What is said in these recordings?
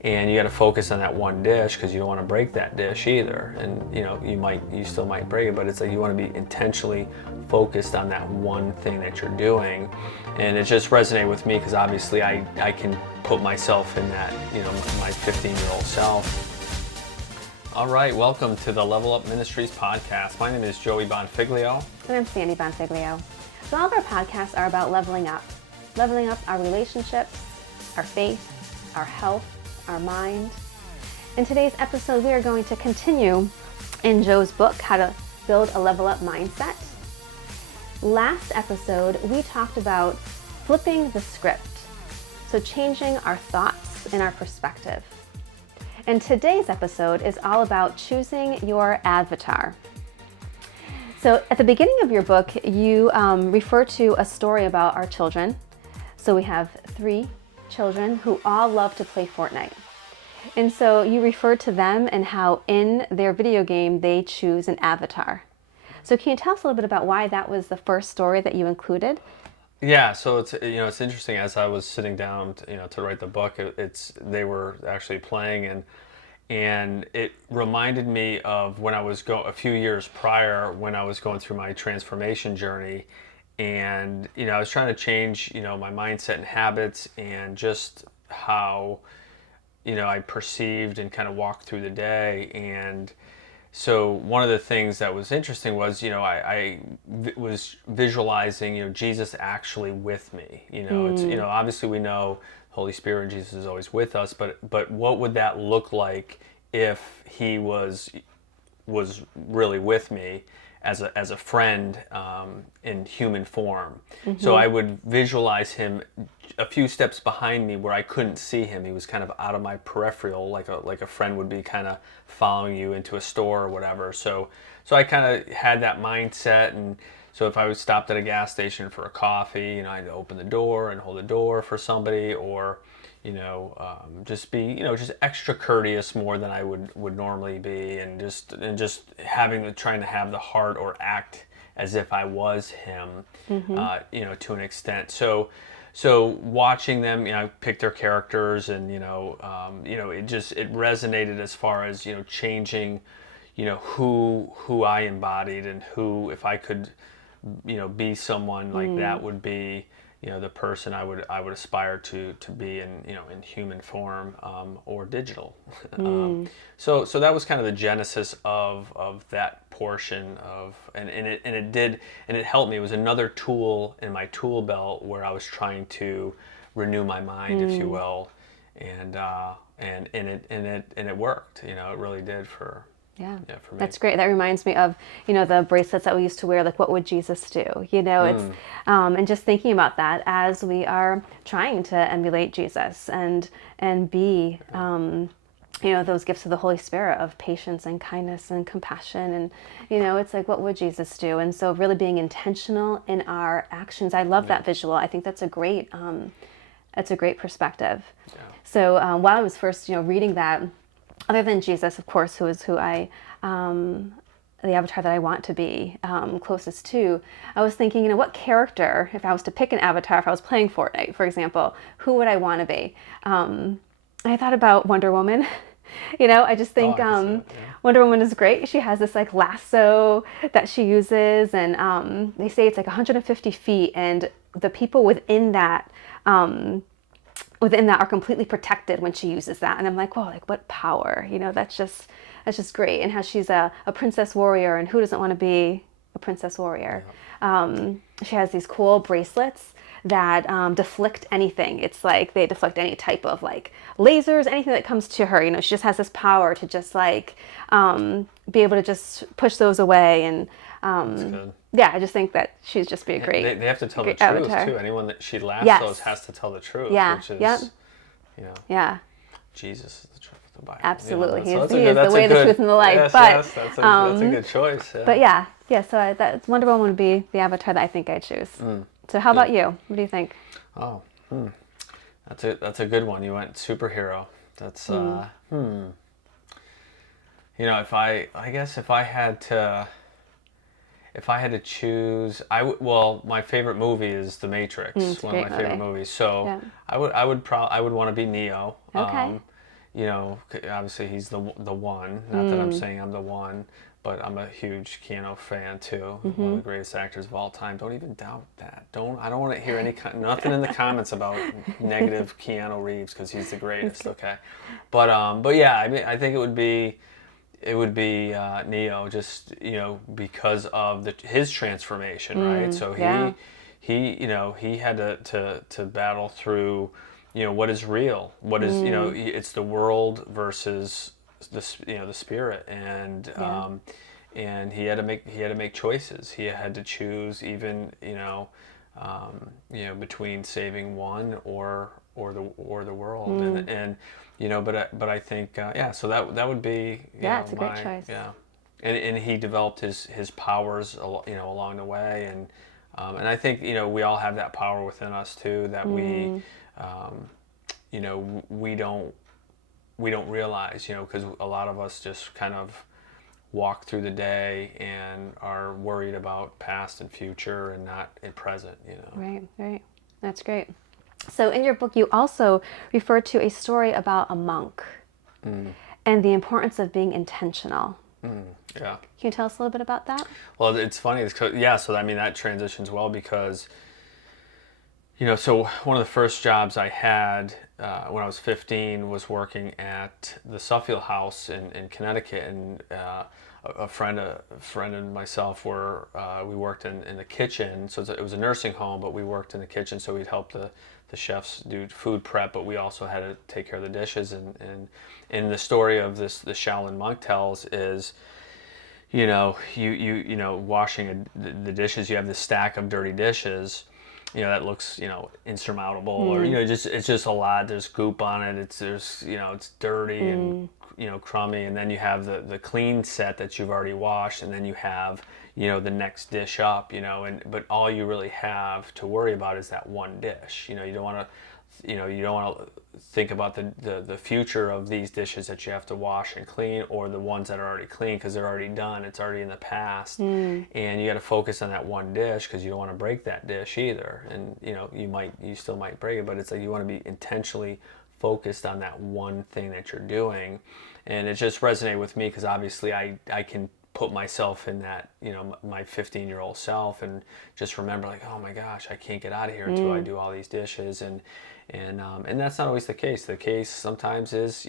and you got to focus on that one dish because you don't want to break that dish either. And you still might break it, but it's like you want to be intentionally focused on that one thing that you're doing. And it just resonated with me because obviously I can put myself in that, my 15-year-old self. All right, welcome to the Level Up Ministries podcast. My name is Joey Bonfiglio. And I'm Sandy Bonfiglio. So all of our podcasts are about leveling up our relationships, our faith, our health, our mind. In today's episode, we are going to continue in Joe's book, How to Build a Level Up Mindset. Last episode, we talked about flipping the script, so changing our thoughts and our perspective. And today's episode is all about choosing your avatar. So at the beginning of your book, you refer to a story about our children. So we have 3 children who all love to play Fortnite. And so you refer to them and how in their video game they choose an avatar. So can you tell us a little bit about why that was the first story that you included? Yeah, so it's interesting. As I was sitting down to write the book, they were actually playing, and it reminded me of when I was a few years prior when I was going through my transformation journey, and I was trying to change my mindset and habits and just how I perceived and kind of walked through the day. And so one of the things that was interesting was, I was visualizing, Jesus actually with me. It's, obviously we know Holy Spirit and Jesus is always with us, but what would that look like if he was really with me as a friend in human form? Mm-hmm. So I would visualize him a few steps behind me where I couldn't see him. He was kind of out of my peripheral, like a friend would be kind of following you into a store or whatever. So I kind of had that mindset. And so if I was stopped at a gas station for a coffee, I'd open the door and hold the door for somebody, or just be just extra courteous more than I would normally be, and just trying to have the heart or act as if I was him, mm-hmm. To an extent. So watching them, pick their characters, and it resonated as far as changing, who I embodied, and who, if I could, be someone like that, would be the person I would aspire to be in human form, or digital. So that was kind of the genesis of that portion of, and it helped me. It was another tool in my tool belt where I was trying to renew my mind, if you will, and it worked. It really did for. Yeah, for me. That's great. That reminds me of, the bracelets that we used to wear, like, what would Jesus do? It's, and just thinking about that as we are trying to emulate Jesus and be, those gifts of the Holy Spirit of patience and kindness and compassion. And, it's like, what would Jesus do? And so really being intentional in our actions. I love that visual. I think that's a great perspective. Yeah. So while I was first, reading that, other than Jesus, of course, who is who the avatar that I want to be closest to, I was thinking, what character, if I was to pick an avatar, if I was playing Fortnite, for example, who would I want to be? I thought about Wonder Woman. I just think Wonder Woman is great. She has this like lasso that she uses, and they say it's like 150 feet, and the people within that are completely protected when she uses that. And I'm like, whoa, like, what power, that's just great. And how she's a princess warrior, and who doesn't want to be a princess warrior? Yeah. She has these cool bracelets that deflect anything. It's like they deflect any type of like lasers, anything that comes to her. She just has this power to just like be able to just push those away. And that's good. Yeah, I just think that she'd just be a great. They have to tell the truth avatar. too. Anyone that she lassos has to tell the truth. Yeah. Which is, yeah. Jesus is the truth of the Bible. Absolutely, he is the way, the truth, and the life. Yes, but yes, that's a good choice. Yeah. But yeah. So that Wonder Woman would be the avatar that I think I'd choose. So how about you? What do you think? Oh, that's a good one. You went superhero. That's if I had to If I had to choose, my favorite movie is The Matrix, one of my favorite movies. So yeah. I would want to be Neo. Okay. obviously he's the one. Not that I'm saying I'm the one, but I'm a huge Keanu fan too. One of the greatest actors of all time. Don't even doubt that. I don't want to hear nothing in the comments about negative Keanu Reeves, because he's the greatest. Okay, but yeah, I mean, I think it would be Neo, just because of his transformation, right? So Yeah. he had to battle through what is real, what is it's the world versus the spirit, Yeah. and he had to make choices. He had to choose, even between saving one or the world, but I think so that would be Yeah, it's a great my choice. and he developed his powers along the way, and I think we all have that power within us too, that um, we don't realize, because a lot of us just kind of walk through the day and are worried about past and future and not in present. Right, right. That's great. So in your book, you also refer to a story about a monk and the importance of being intentional. Yeah. Can you tell us a little bit about that? Well, it's funny. Yeah, so I mean, that transitions well, because so one of the first jobs I had when I was 15 was working at the Suffield House in Connecticut, and a friend and myself we worked in the kitchen. So it was a nursing home, but we worked in the kitchen. So we'd help the chefs do food prep, but we also had to take care of the dishes. And the story of the Shaolin monk tells is, washing the dishes. You have this stack of dirty dishes, that looks, insurmountable, or it's just a lot. There's goop on it. It's dirty and crummy, and then you have the clean set that you've already washed, and then you have the next dish up, but all you really have to worry about is that one dish. You don't want to think about the future of these dishes that you have to wash and clean, or the ones that are already clean, because they're already done. It's already in the past, and you got to focus on that one dish, because you don't want to break that dish either. And you still might break it, but it's like you want to be intentionally focused on that one thing that you're doing. And it just resonated with me, because obviously I can put myself in that, my 15-year-old self, and just remember, like, oh my gosh, I can't get out of here until I do all these dishes. And that's not always the case. The case sometimes is,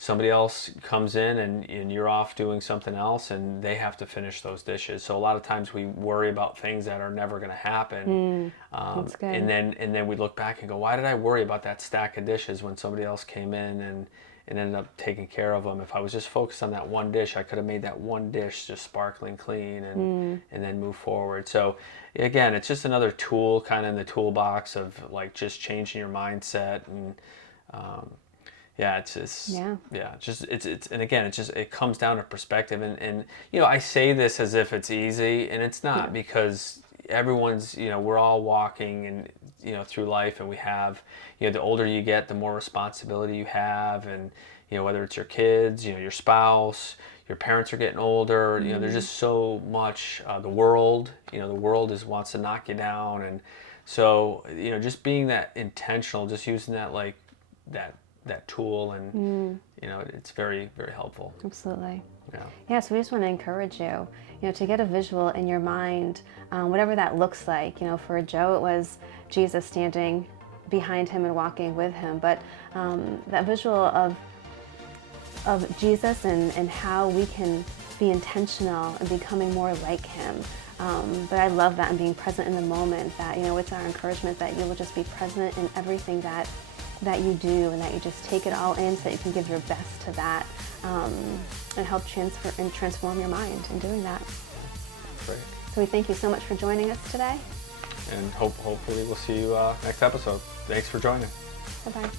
somebody else comes in, and you're off doing something else, and they have to finish those dishes. So a lot of times we worry about things that are never going to happen. That's good. And then we look back and go, why did I worry about that stack of dishes when somebody else came in and ended up taking care of them? If I was just focused on that one dish, I could have made that one dish just sparkling clean, and then move forward. So again, it's just another tool kind of in the toolbox of, like, just changing your mindset. And and again, it comes down to perspective. And I say this as if it's easy, and it's not, because everyone's, we're all walking and through life, and we have, the older you get, the more responsibility you have, and whether it's your kids, your spouse, your parents are getting older, there's just so much. The world wants to knock you down. And so just being that intentional, just using that, like, that tool, and it's very, very helpful. Absolutely. Yeah. Yeah, so we just want to encourage you, to get a visual in your mind, whatever that looks like. For Joe, it was Jesus standing behind him and walking with him, but that visual of Jesus, and how we can be intentional and becoming more like him. But I love that, and being present in the moment, that, it's our encouragement that you will just be present in everything that you do, and that you just take it all in, so that you can give your best to that, and help transform your mind in doing that. Great. So we thank you so much for joining us today. And hopefully we'll see you next episode. Thanks for joining. Bye-bye.